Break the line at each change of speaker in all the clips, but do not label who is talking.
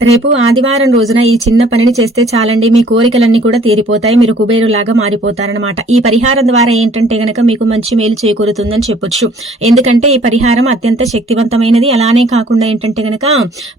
రేపు ఆదివారం రోజున ఈ చిన్న పనిని చేస్తే చాలండి. మీ కోరికలన్నీ కూడా తీరిపోతాయి. మీరు కుబేరులాగా మారిపోతారనమాట ఈ పరిహారం ద్వారా ఏంటంటే గనక మీకు మంచి మేలు చేకూరుతుందని చెప్పొచ్చు. ఎందుకంటే ఈ పరిహారం అత్యంత శక్తివంతమైనది. అలానే కాకుండా ఏంటంటే గనక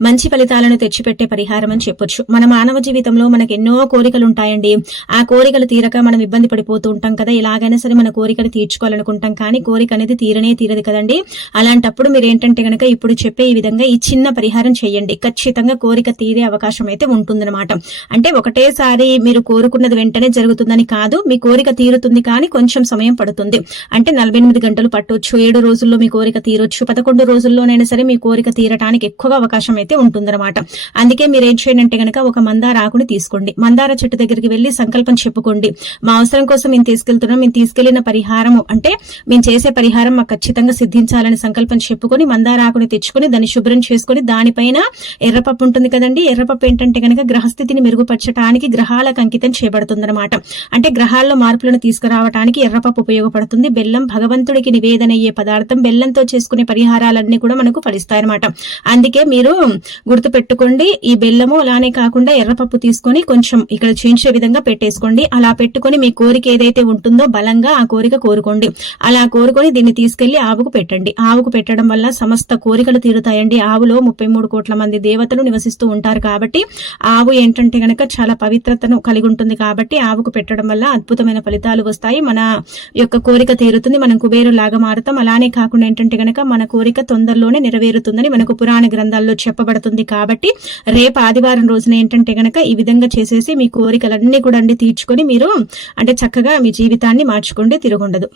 మంచి ఫలితాలను తెచ్చిపెట్టే పరిహారం అని చెప్పొచ్చు. మన మానవ జీవితంలో మనకు ఎన్నో కోరికలు ఉంటాయండి ఆ కోరికలు తీరక మనం ఇబ్బంది పడిపోతూ ఉంటాం కదా. ఎలాగైనా సరే మన కోరికను తీర్చుకోవాలనుకుంటాం. కానీ కోరిక అనేది తీరనే తీరదు కదండి. అలాంటప్పుడు మీరు ఏంటంటే గనక ఇప్పుడు చెప్పే ఈ విధంగా ఈ చిన్న పరిహారం చేయండి. ఖచ్చితంగా కోరిక తీరే అవకాశం అయితే ఉంటుందన్నమాట. అంటే ఒకటేసారి మీరు కోరుకున్నది వెంటనే జరుగుతుందని కాదు మీ కోరిక తీరుతుంది కానీ కొంచెం సమయం పడుతుంది. అంటే నలభై ఎనిమిది గంటలు పట్టొచ్చు ఏడు రోజుల్లో మీ కోరిక తీరొచ్చు పదకొండు రోజుల్లోనైనా సరే మీ కోరిక తీరటానికి ఎక్కువగా అవకాశం అయితే ఉంటుందన్నమాట. అందుకే మీరు ఏం చేయండి అంటే గనక ఒక మందార ఆకుని తీసుకోండి. మందార చెట్టు దగ్గరికి వెళ్ళి సంకల్పం చెప్పుకోండి. మా అవసరం కోసం మేము తీసుకెళ్తున్నాం మేము తీసుకెళ్ళిన పరిహారము అంటే మేము చేసే పరిహారం మాకు ఖచ్చితంగా సిద్ధించాలని సంకల్పం చెప్పుకొని మందార ఆకుని తెచ్చుకొని దాన్ని శుభ్రం చేసుకొని దానిపైన ఎర్రపప్పు ఉంటుంది కదండి? ఎర్రపప్పు ఏంటంటే కనుక గ్రహస్థితిని మెరుగుపరచడానికి గ్రహాలకు అంకితం చేయబడుతుందన్నమాట. అంటే గ్రహాల్లో మార్పులను తీసుకురావడానికి ఎర్రపప్పు ఉపయోగపడుతుంది. బెల్లం భగవంతుడికి నివేదన అయ్యే పదార్థం బెల్లంతో చేసుకునే పరిహారాలన్నీ కూడా మనకు ఫలిస్తాయన్నమాట. అందుకే మీరు గుర్తు పెట్టుకోండి ఈ బెల్లము అలానే కాకుండా ఎర్రపప్పు తీసుకొని కొంచెం ఇక్కడ చూయించే విధంగా పెట్టేసుకోండి. అలా పెట్టుకొని మీ కోరిక ఏదైతే ఉంటుందో బలంగా ఆ కోరిక కోరుకోండి. అలా కోరుకొని దీన్ని తీసుకెళ్ళి ఆవుకు పెట్టండి. ఆవుకు పెట్టడం వల్ల సమస్త కోరికలు తీరుతాయండి. ఆవులో ముప్పై మూడు కోట్ల మంది దేవతలు నివసిస్తూ ఉంటారు కాబట్టి ఆవు ఏంటంటే గనక చాలా పవిత్రతను కలిగి ఉంటుంది కాబట్టి ఆవుకు పెట్టడం వల్ల అద్భుతమైన ఫలితాలు వస్తాయి. మన యొక్క కోరిక తీరుతుంది. మనం కుబేరు లాగా మారుతాం. అలానే కాకుండా ఏంటంటే కనుక మన కోరిక తొందరలోనే నెరవేరుతుందని మనకు పురాణ గ్రంథాల్లో చెప్పబడుతుంది కాబట్టి రేపు ఆదివారం రోజున ఏంటంటే కనుక ఈ విధంగా చేసేసి మీ కోరికలన్నీ కూడా అండి తీర్చుకొని మీరు అంటే చక్కగా మీ జీవితాన్ని మార్చుకోండి తిరుగుండదు.